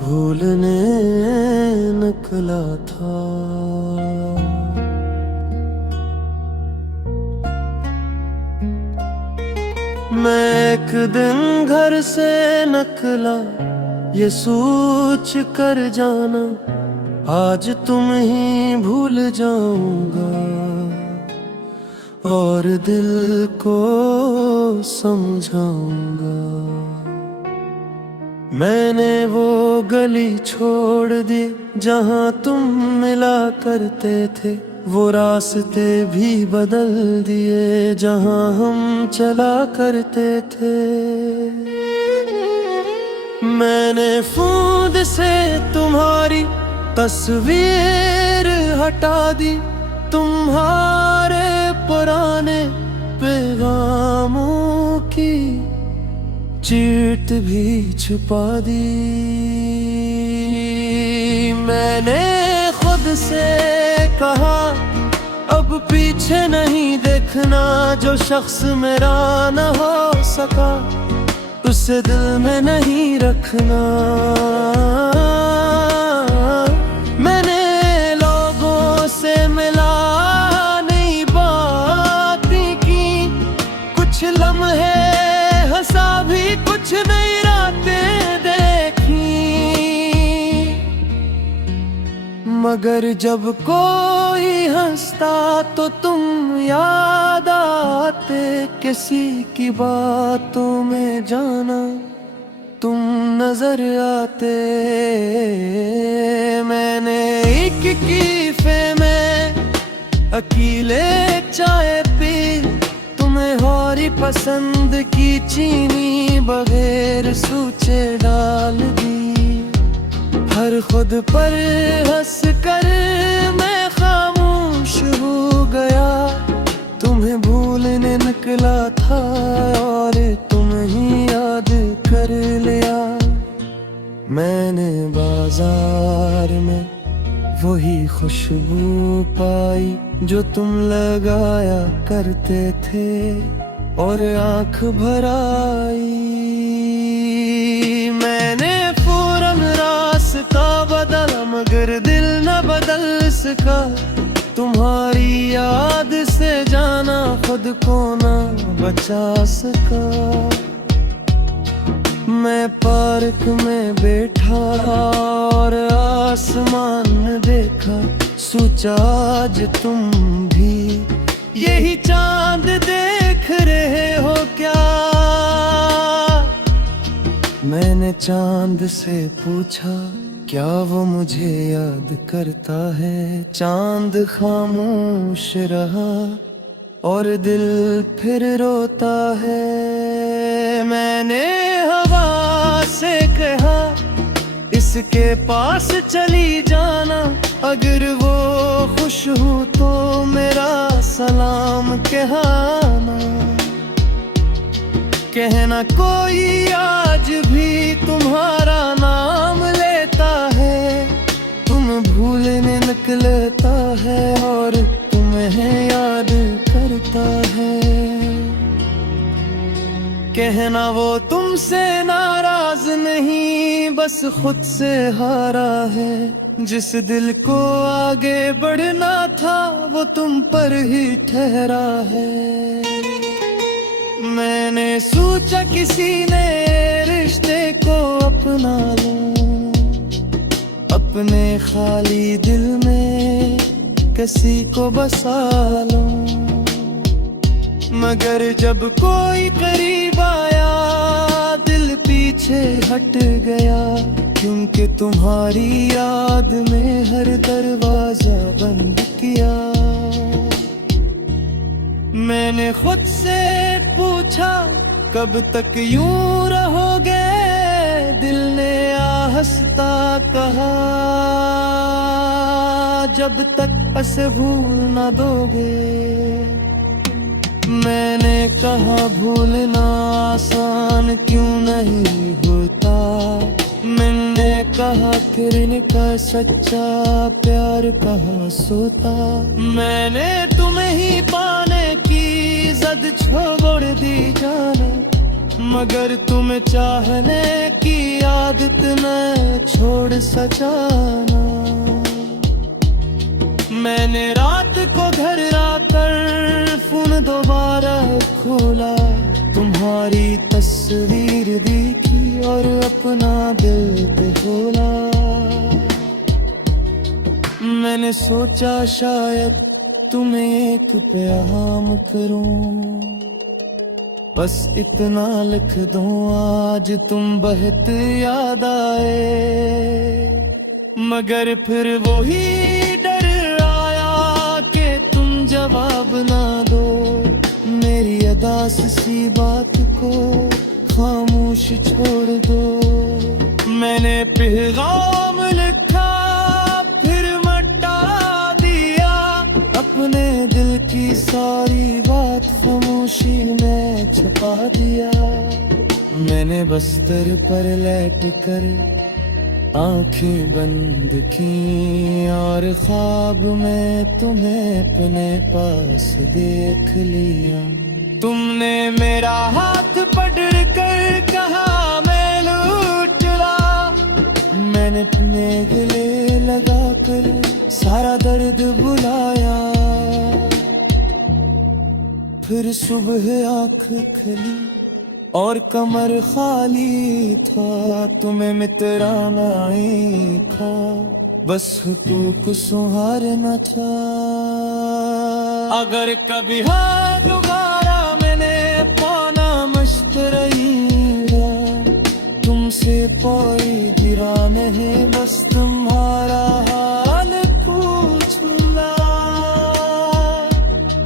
भूलने निकला था, मैं एक दिन घर से निकला ये सोच कर जाना आज तुम ही भूल जाऊंगा, और दिल को समझाऊंगा। मैंने वो गली छोड़ दी जहाँ तुम मिला करते थे, वो रास्ते भी बदल दिए जहाँ हम चला करते थे। मैंने फूंद से तुम्हारी तस्वीर हटा दी, तुम्हारे पुराने पैगामों की चीट भी छुपा दी। मैंने खुद से कहा अब पीछे नहीं देखना, जो शख्स मेरा न हो सका उसे दिल में नहीं रखना। मैंने लोगों से मिला नहीं बातें की, कुछ लम्हे हंसा भी कुछ नई रातें देखी, मगर जब कोई हंसता तो तुम याद आते, किसी की बातों में जाना तुम नजर आते। मैंने एक कीफे में अकेले चाय पी, तुम्हें होरी पसंद की चीनी बगैर सूचे डाल दी। हर खुद पर हंस कर मैं खामोश हो गया, तुम्हें भूलने निकला था और तुम ही याद कर लिया। मैंने बाजार में वही खुशबू पाई जो तुम लगाया करते थे, और आंख भर आई। मैंने फौरन रास्ता बदला मगर दिल न बदल सका, तुम्हारी याद से जाना खुद को ना बचा सका। मैं पार्क में बैठा और आसमान देखा, सोचा आज तुम भी यही चांद देख रहे हो क्या। मैंने चांद से पूछा क्या वो मुझे याद करता है, चांद खामोश रहा और दिल फिर रोता है। मैंने हवा से कहा इसके पास चली जाना, अगर वो खुश हो तो मेरा सलाम कहना। कहना कोई आज भी तुम्हारा नाम लेता है, तुम भूलने निकलता है और तुम्हें याद करता है। कहना वो तुमसे नाराज नहीं, बस खुद से हारा है। जिस दिल को आगे बढ़ना था वो तुम पर ही ठहरा है। मैंने सोचा किसी ने रिश्ते को अपना लूं, अपने खाली दिल में किसी को बसा लूं। मगर जब कोई करीब आया दिल पीछे हट गया, क्योंकि तुम्हारी याद में हर दरवाजा बंद किया। मैंने खुद से पूछा कब तक यूं रहोगे, दिल ने हंसता कहा जब तक उसे भूल न दोगे। मैंने कहा भूलना आसान क्यों नहीं होता, मैंने कहा फिर इनका सच्चा प्यार कहाँ सोता। मैंने तुम्हें ही पाने की जद छोड़ दी जाना, मगर तुम्हें चाहने की आदत न छोड़ सजाना। मैंने रात को घर आकर फोन दोबारा खोला, तुम्हारी तस्वीर देखी और अपना दिल पे खोला। मैंने सोचा शायद तुम्हें एक प्याम करूं, बस इतना लिख दूं आज तुम बहुत याद आए। मगर फिर वही डर आया कि तुम जवाब ना दो, मेरी अदास सी बात को खामोश छोड़ दो। मैंने पैगाम लिखा फिर मटा दिया, अपने दिल की सारी बात खामोशी में छुपा दिया। मैंने बस्तर पर लेट कर आंखें बंद की और ख्वाब में तुम्हें अपने पास देख लिया। तुमने मेरा हाथ पकड़ कर कहा मैं लूट ला, मैंने अपने गले लगा कर सारा दर्द बुलाया। फिर सुबह आँख खुली और कमर खाली था, तुम्हें मित्राना ही था, बस तू सुहारना था। अगर कभी हाथ दोबारा मैंने पाना मस्त रहीगा, तुमसे कोई गिरा नहीं, बस तुम्हारा हाल पूछूंगा।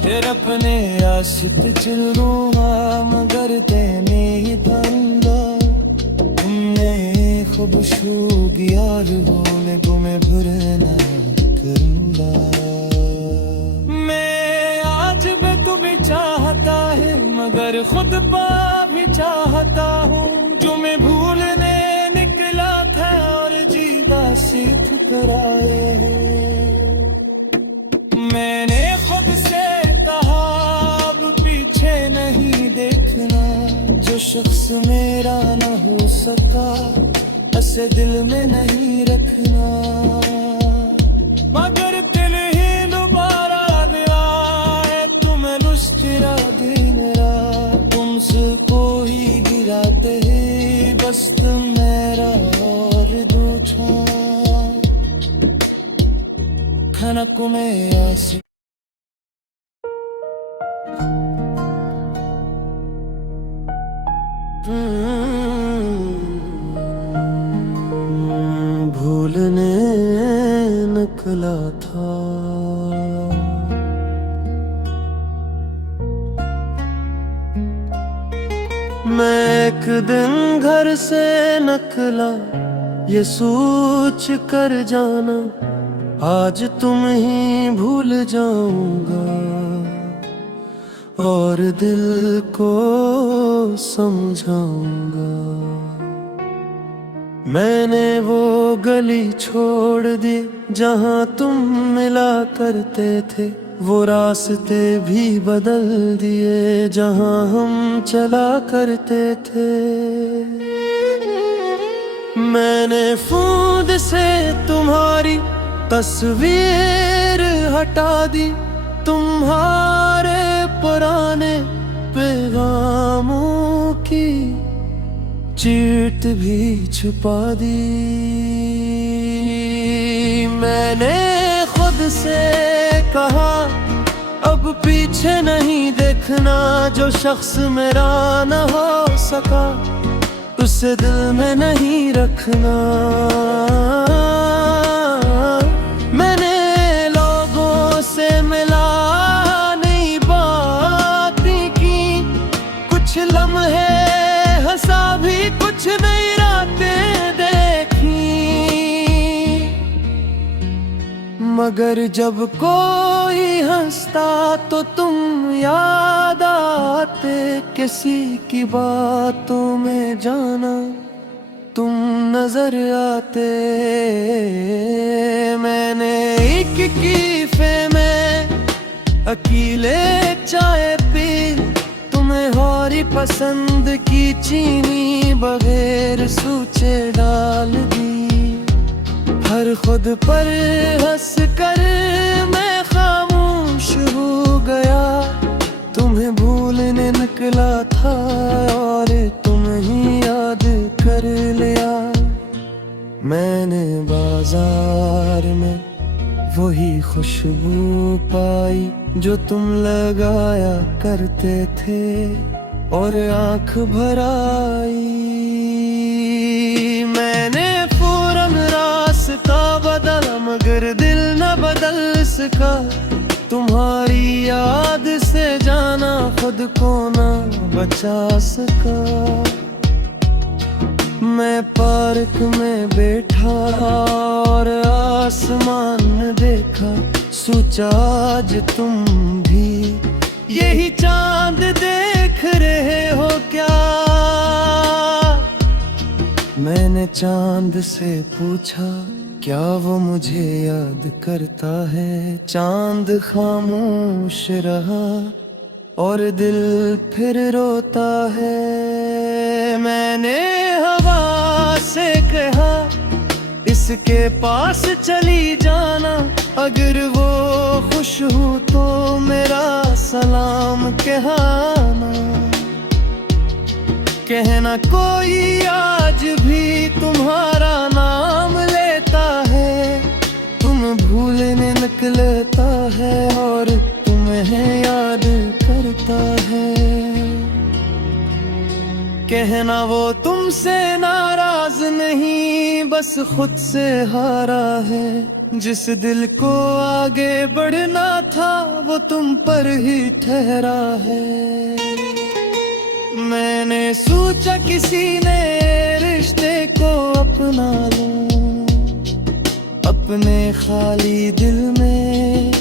फिर अपने आशिक चलूंगा मगर देने ही दूंगा। तुमने खूब यार होने तुम्हें भरना करूंगा। मैं आज भी तुम्हें चाहता है मगर खुद पा भी चाहता हूँ, जो मैं भूलने निकला था और जीवा सीख कर आए हैं। मैंने खुद से कहा अब पीछे नहीं देखना, जो शख्स मेरा न हो सका उसे दिल में नहीं रखना। मगर दिल ही दोबारा गया है, तुम्हें मुस्कुरा दे मेरा, तुमसे कोई गिराते ही बस तुम मेरा और दो खाना को मैं आसे। भूलने निकला था मैं एक दिन घर से निकला, ये सोच कर जाना आज तुम ही भूल जाऊंगा और दिल को समझाऊंगा। मैंने वो गली छोड़ दी जहाँ तुम मिला करते थे, वो रास्ते भी बदल दिए जहाँ हम चला करते थे। मैंने फूंद से तुम्हारी तस्वीर हटा दी, तुम्हारे पुराने पैगामों की चीट भी छुपा दी। मैंने खुद से कहा अब पीछे नहीं देखना, जो शख्स मेरा न हो सका उसे दिल में नहीं रखना। मैंने लोगों से मिला नहीं बातें की, कुछ लम्हे हंसा भी कुछ नहीं रातें देखी। मगर जब कोई हंसता तो तुम याद आते, किसी की बातों में जाना तुम नजर आते। मैंने एक कीफे में अकेले चाय पी, तुम्हें हौरी पसंद की चीनी बगैर सूचे डाल दी। हर खुद पर हंस कर मैं खामोश हो गया, तुम्हें भूलने निकला था और तुम ही याद कर लिया। मैंने बाजार में वही खुशबू पाई जो तुम लगाया करते थे और आंख भर आई। मैंने फौरन रास्ता बदला मगर दिल न बदल सका, तुम्हारी याद से जाना खुद को न बचा सका। मैं पार्क में बैठा और आसमान देखा, सोचा आज तुम भी यही चांद देख रहे हो क्या। मैंने चांद से पूछा क्या वो मुझे याद करता है। चांद खामोश रहा और दिल फिर रोता है। मैंने हवा से कहा इसके पास चली जाना, अगर वो खुश हो तो मेरा सलाम कहना। कहना कोई आज भी तुम्हारा नाम लेता है, तुम भूलने निकलता है और तुम्हें याद करता है। कहना वो तुमसे नाराज नहीं, बस खुद से हारा है। जिस दिल को आगे बढ़ना था वो तुम पर ही ठहरा है। मैंने सोचा किसी ने रिश्ते को अपना लूं, अपने खाली दिल में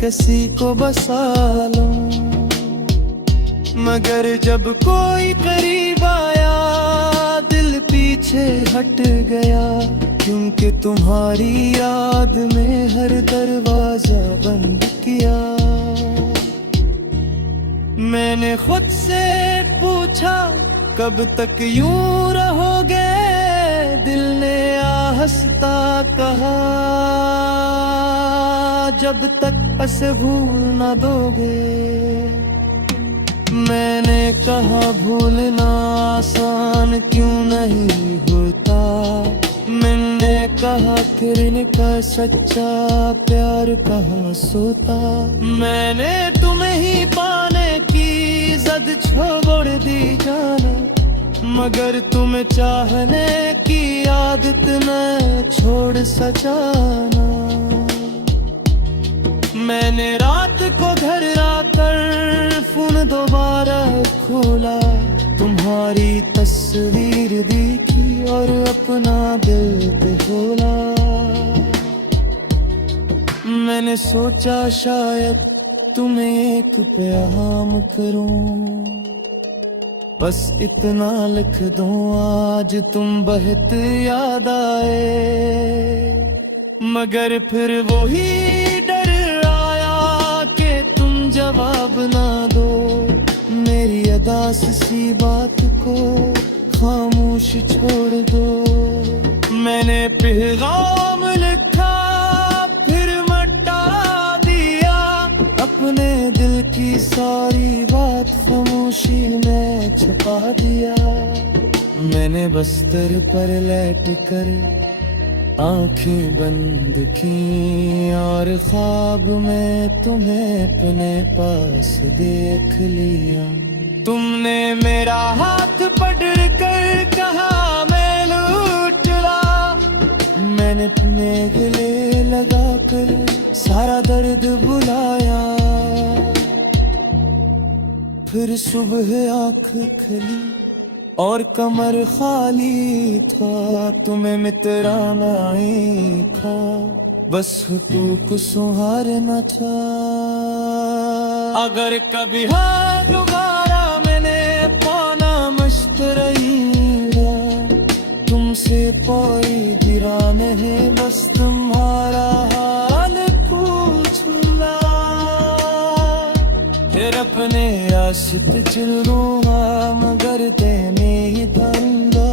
किसी को बसा लूं। मगर जब कोई करीब आया दिल पीछे हट गया, क्योंकि तुम्हारी याद में हर दरवाजा बंद किया। मैंने खुद से पूछा कब तक यूं रहोगे, दिल ने हंसता कहा जब तक उसे भूल न दोगे। मैंने कहा भूलना आसान क्यों नहीं होता। मैंने कहा फिर इनका सच्चा प्यार कहाँ सोता। मैंने तुम्हें ही पाने की जद छोड़ दी जाना, मगर तुम्हें चाहने की आदत न छोड़ सजाना। मैंने रात को घर आकर फोन दोबारा खोला, तुम्हारी तस्वीर देखी और अपना दिल पे खोला। मैंने सोचा शायद तुम्हें एक प्याम करूं, बस इतना लिख दूं आज तुम बहुत याद आए। मगर फिर वही डर आया कि तुम जवाब ना दो, मेरी अदा सी बात को खामोश छोड़ दो। मैंने पैगाम लिखा फिर मिटा दिया, अपने दिल की सारी बात खामोशी में छुपा दिया। मैंने बस्तर पर लेट कर आंखें बंद की और ख्वाब में तुम्हें अपने पास देख लिया। तुमने मेरा हाथ पकड़ कर कहा मैं लूट ला, मैंने तुम्हें गले लगा कर सारा दर्द बुलाया। फिर सुबह आँख खुली और कमर खाली था, तुम्हें मित्राना ही था, बस होठों को सुहारना था। अगर कभी हाथ दोबारा मैंने पाना मस्त रही, तुमसे कोई गिरा नहीं, बस तुम्हारा हाल पूछना। फिर अपने आशिक चलूंगा मगर तेने ही धंधा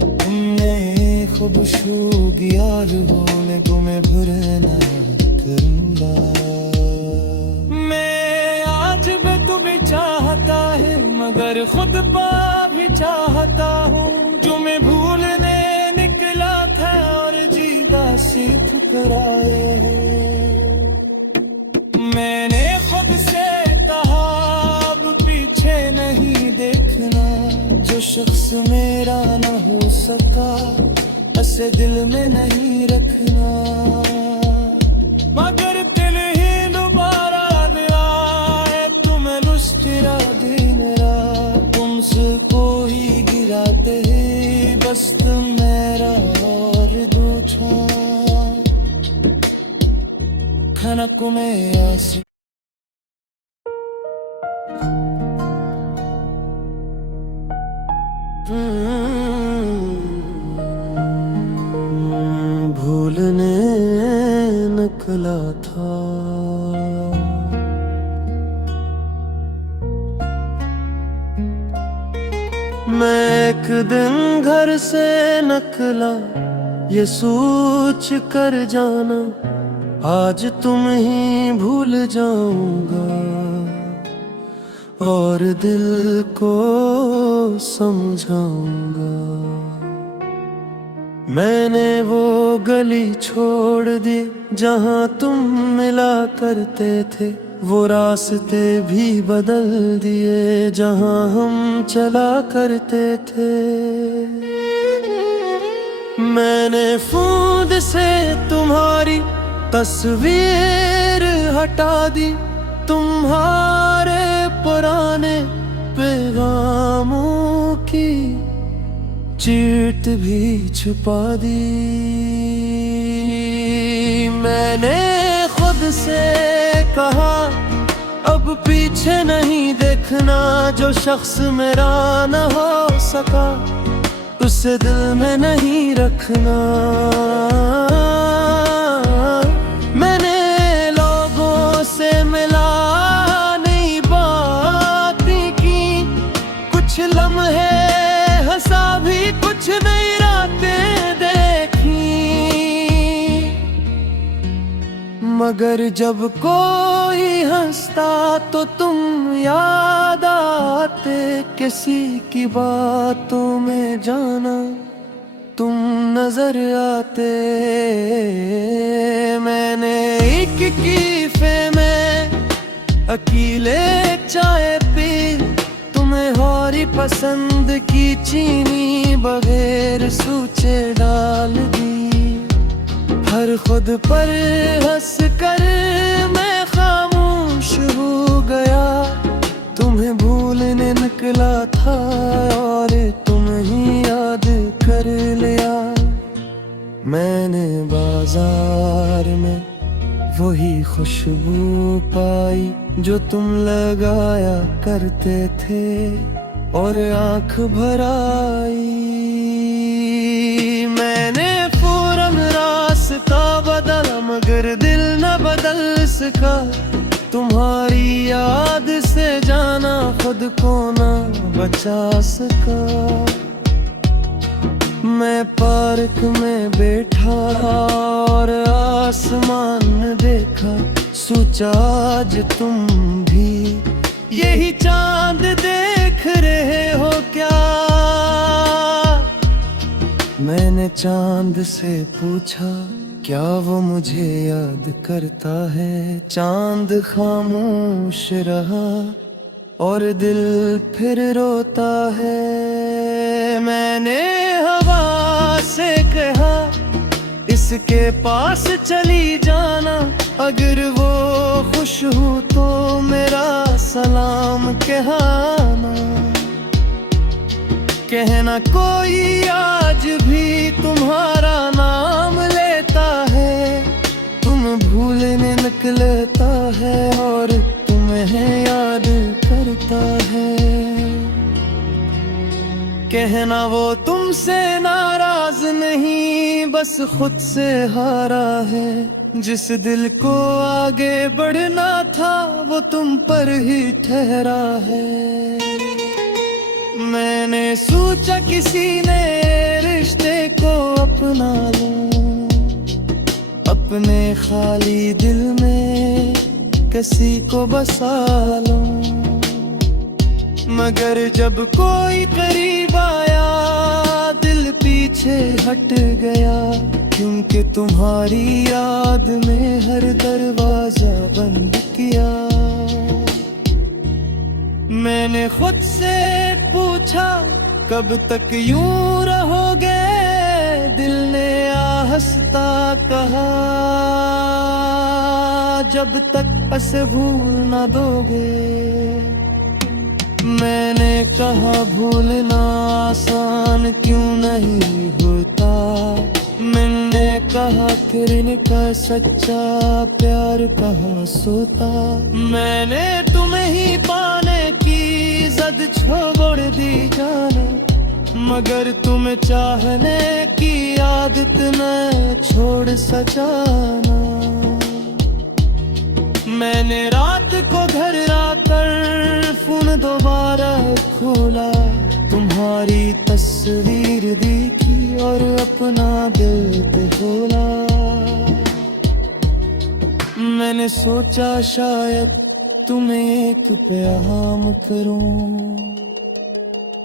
तुमने खूबशूगियार होने गुमे भुरे न करूंगा मैं आज भी तुम्हें चाहता है मगर खुद पा भी चाहता हूँ जो मैं भूलने निकला था और जीता सीख कर आए हैं मैंने खुद से कहा अब पीछे नहीं देखना जो शख्स मेरा न हो सका उसे दिल में नहीं रखना मगर दिल ही दोबारा दिया है तुम्हें मुस्कुरा दे मेरा तुमसे कोई गिराते ही बस तुम मेरा और दो खाना को मैं आस भूलने निकला था मैं एक दिन घर से निकला ये सोच कर जाना आज तुम ही भूल जाऊंगा और दिल को समझाऊंगा मैंने वो गली छोड़ दी जहाँ तुम मिला करते थे वो रास्ते भी बदल दिए जहाँ हम चला करते थे मैंने फूंद से तुम्हारी तस्वीर हटा दी तुम्हारे पुराने पैगामों की चीट भी छुपा दी मैंने खुद से कहा अब पीछे नहीं देखना जो शख्स मेरा न हो सका उसे दिल में नहीं रखना मैंने लोगों से मिला नहीं बातें की कुछ लम्हे हंसा भी कुछ नहीं रातें देखी मगर जब कोई हंसता तो तुम याद आते किसी की बातों में जाना तुम नजर आते मैंने एक कीफे में अकेले चाय पी तुम्हें हौरी पसंद की चीनी बगैर सूचे डाल दी हर खुद पर हंस कर मैं खामोश हो गया तुम्हें भूलने निकला था और तुम ही याद कर लिया मैंने बाजार में वही खुशबू पाई जो तुम लगाया करते थे और आंख भर आई मैंने फौरन रास्ता बदला मगर दिल न बदल सका तुम्हारी याद से जाना खुद को ना बचा सका मैं पार्क में बैठा और आसमान देखा सोचा आज तुम भी यही चांद देख रहे हो क्या मैंने चांद से पूछा क्या वो मुझे याद करता है चांद खामोश रहा और दिल फिर रोता है मैंने हवा से कहा इसके पास चली जाना अगर वो खुश हो तो मेरा सलाम कहना कहना कोई आज भी तुम्हारा नाम लेता है तुम भूलने निकलता है और तुम्हें याद करता है कहना वो तुमसे नाराज नहीं बस खुद से हारा है। जिस दिल को आगे बढ़ना था वो तुम पर ही ठहरा है। मैंने सोचा किसी ने रिश्ते को अपना लूं, अपने खाली दिल में किसी को बसा लूं। मगर जब कोई करीब आया दिल पीछे हट गया, क्योंकि तुम्हारी याद में हर दरवाजा बंद किया। मैंने खुद से पूछा कब तक यूं रहोगे, दिल ने हंसता कहा जब तक उसे भूल न दोगे। मैंने कहा भूलना आसान क्यों नहीं होता। मैंने कहा फिर इनका सच्चा प्यार कहाँ सोता। मैंने तुम्हें ही पाने की जिद छोड़ दी जाने, मगर तुम्हें चाहने की आदत न छोड़ सजाना। मैंने रात को घर आकर फोन दोबारा खोला, तुम्हारी तस्वीर देखी और अपना दिल पे बोला। मैंने सोचा शायद तुम्हें एक प्याम करूं,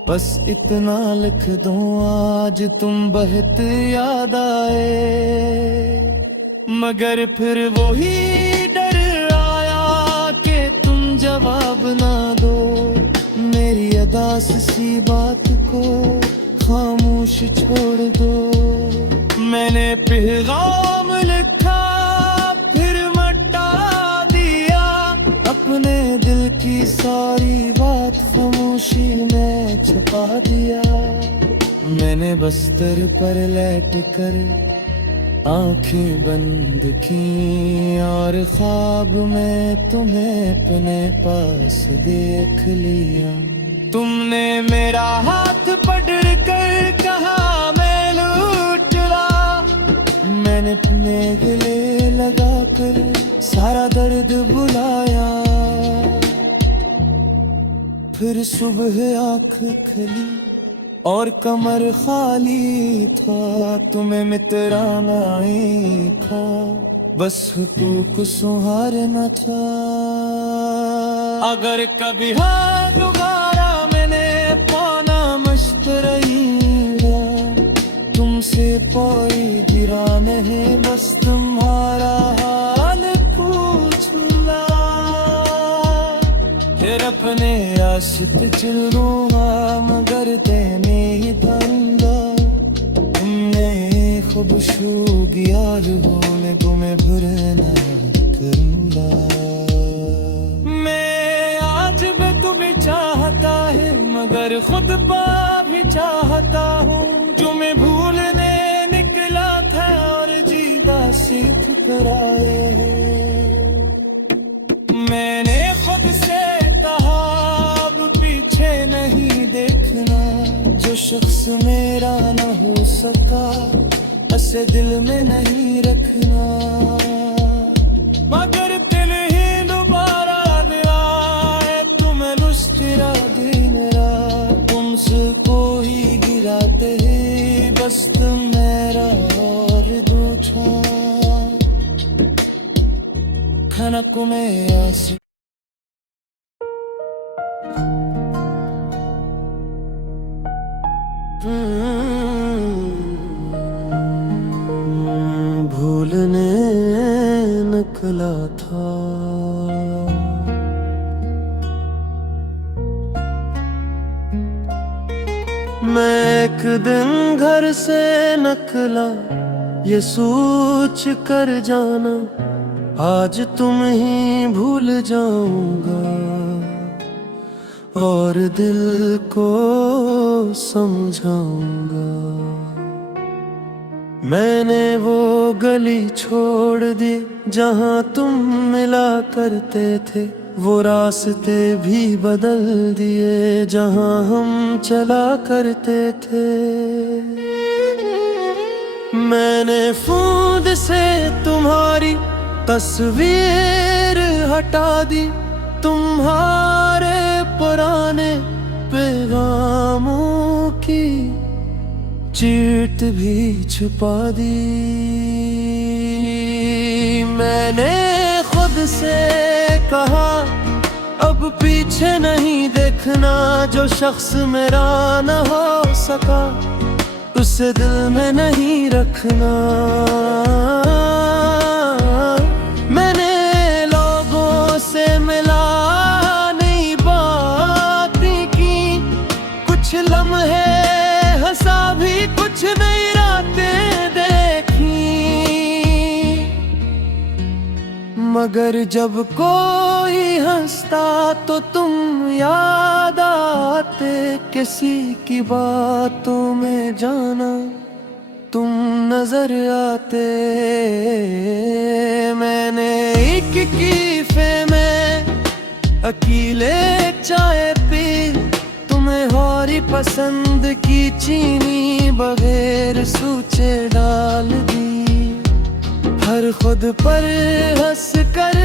बस इतना लिख दूं आज तुम बहुत याद आए। मगर फिर वही डर आया कि तुम जवाब ना दो, मेरी अदास सी बात को खामोश छोड़ दो। मैंने पैगाम लिखा फिर मिटा दिया, अपने दिल की सारी बात खामोशी में छुपा दिया। मैंने बस्तर पर लेट कर आंखें बंद की और ख्वाब में तुम्हें अपने पास देख लिया। तुमने मेरा हाथ पकड़ कर कहा मैं लूट ला, मैंने तुम्हें गले लगा कर सारा दर्द बुलाया। फिर सुबह आँख खुली और कमर खाली था, तुम्हें मित्राना ही था, बस हुकूक सुहारना था। अगर कभी हाथ दोबारा मैंने पाना मस्त रहीगा, तुमसे कोई गिरा नहीं बस तुम्हारा हाल पूछूंगा। फिर अपने आशिक चलूंगा मगर देने ही दूंगा। तुमने खूबसूरत होने तुम्हें भूलना करूंगा। मैं आज भी तुम्हें चाहता है मगर खुद पा भी चाहता हूँ, जो मैं भूलने निकला था और जीना सीख कर आए हैं। मैंने खुद से कहा अब पीछे नहीं देखना, जो शख्स मेरा न हो सका उसे दिल में नहीं रखना। मगर दिल ही दोबारा दिया है तुम्हें मुस्कुरा दे मेरा, तुमसे कोई गिराते ही बस तुम मेरा और दो खनक में आंसू। भूलने निकला था मैं एक दिन घर से निकला, ये सोच कर जाना आज तुम ही भूल जाऊंगा और दिल को समझाऊंगा। मैंने वो गली छोड़ दी जहाँ तुम मिला करते थे, वो रास्ते भी बदल दिए जहाँ हम चला करते थे। मैंने फूंद से तुम्हारी तस्वीर हटा दी, तुम्हारे पुराने पैगामों की चीट भी छुपा दी। मैंने खुद से कहा अब पीछे नहीं देखना, जो शख्स मेरा न हो सका उसे दिल में नहीं रखना। मैंने लोगों से मिला नई बातें की, कुछ लम्हे हंसा भी, कुछ नई रातें देखी। मगर जब कोई हंसता तो तुम याद आते, किसी की बातों में जाना तुम नजर आते। मैंने एक कीफे में अकेले चाय पी, तुम्हें हौरी पसंद की चीनी बगैर सूचे डाल दी। हर खुद पर हंस कर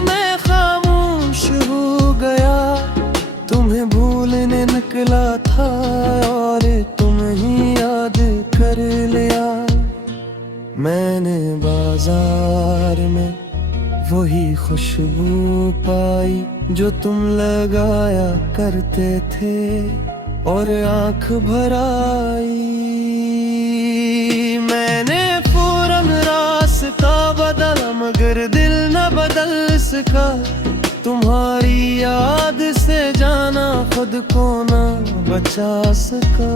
मैं खामोश हो गया, तुम्हें भूलने निकला था और तुम ही याद कर लिया। मैंने बाजार में वही खुशबू पाई जो तुम लगाया करते थे और आंख भर आई। मैंने फौरन रास्ता बदला मगर दिल न बदल सका, तुम्हारी याद से जाना खुद को ना बचा सका।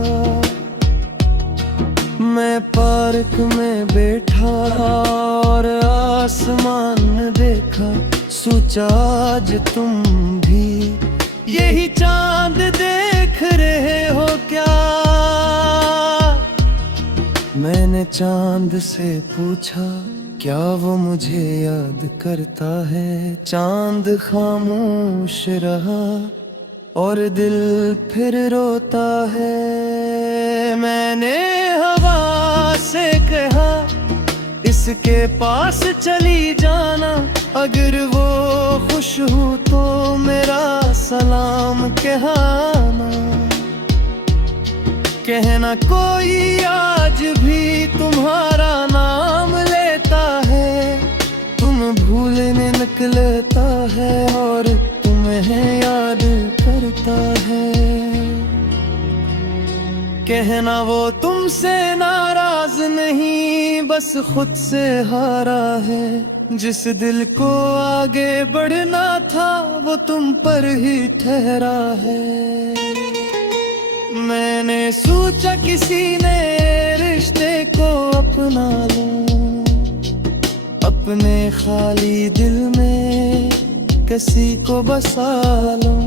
मैं पार्क में बैठा और आसमान देखा, सोचा आज तुम भी यही चांद देख रहे हो क्या। मैंने चांद से पूछा क्या वो मुझे याद करता है, चांद खामोश रहा और दिल फिर रोता है। मैंने हवा से कहा इसके पास चली जाना, अगर वो खुश हो तो मेरा सलाम कहना। कहना कोई आज भी तुम्हारा नाम लेता है, तुम भूलने निकलता है और तुम्हें याद करता है। कहना वो तुमसे नाराज नहीं, बस खुद से हारा है। जिस दिल को आगे बढ़ना था वो तुम पर ही ठहरा है। मैंने सोचा किसी ने रिश्ते को अपना लूं, अपने खाली दिल में किसी को बसा लूं।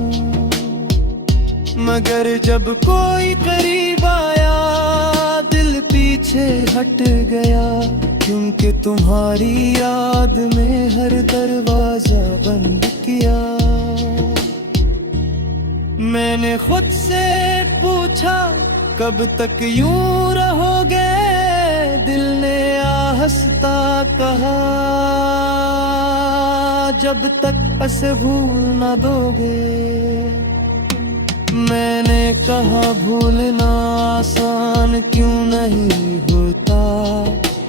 मगर जब कोई करीब आया दिल पीछे हट गया, क्योंकि तुम्हारी याद में हर दरवाजा बंद किया। मैंने खुद से पूछा कब तक यूं रहोगे, दिल ने हंसता कहा जब तक उसे भूल न दोगे। मैंने कहा भूलना आसान क्यों नहीं होता,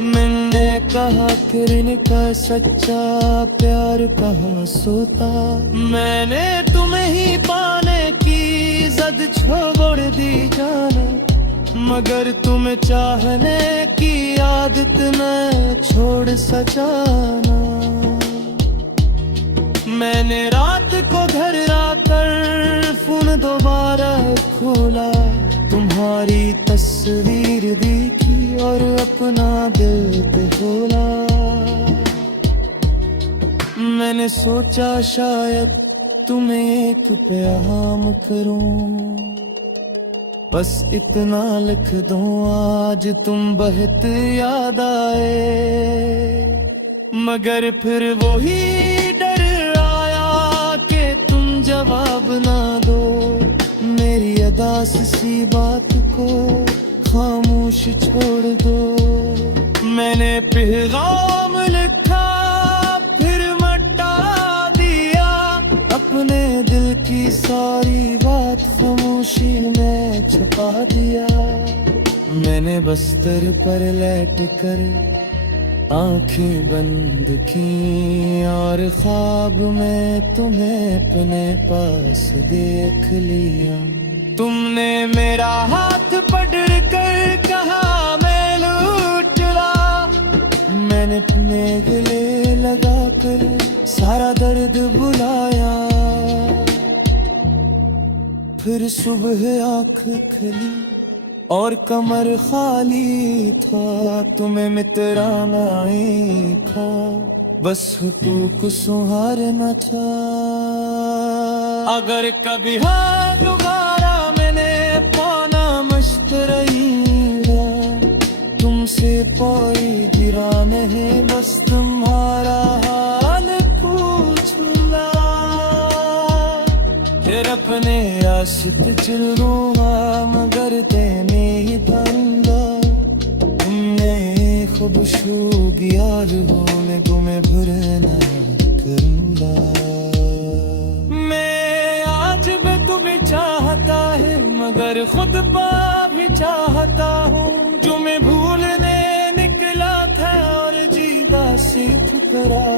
मैंने कहा फिर इनका सच्चा प्यार कहाँ सोता। मैंने तुम्हें ही पाने की जद छोड़ दी जाना, मगर तुम चाहने की आदत न छोड़ सजाना। मैंने रात को घर आकर फोन दोबारा खोला, तुम्हारी तस्वीर देखी और अपना दिल पे खोला। मैंने सोचा शायद तुम्हें एक प्याम करूं, बस इतना लिख दूं आज तुम बहुत याद आए। मगर फिर वही डर आया कि तुम जवाब ना दो, मेरी अदास सी बात को खामोश छोड़ दो। मैंने पैगाम लिखा फिर मटा दिया, अपने दिल की सारी बात खामोशी में छुपा दिया। मैंने बस्तर पर लेट कर आंखें बंद की और ख्वाब में तुम्हें अपने पास देख लिया। तुमने मेरा हाथ पकड़ कर कहा मैं लूट ला, मैंने अपने गले लगा कर सारा दर्द बुलाया। फिर सुबह आँख खुली और कमर खाली था, तुम्हें मित्राना ही था, बस हुटूक सुहारना था। अगर कभी हाथ दोबारा मैंने पाना मस्त रहीगा, तुमसे कोई गिरा नहीं, बस तुम्हारा हाल पूछूंगा। फिर अपने आशिक चलूंगा मगर देने ही पाऊंगा। तुमने खूब शुभ यार हो मैं तुम्हें भूलना करूंगा। मैं आज भी तुम्हें चाहता है मगर खुद पा भी चाहता हूँ, जो मैं भूलने निकला था और जीता सीख करा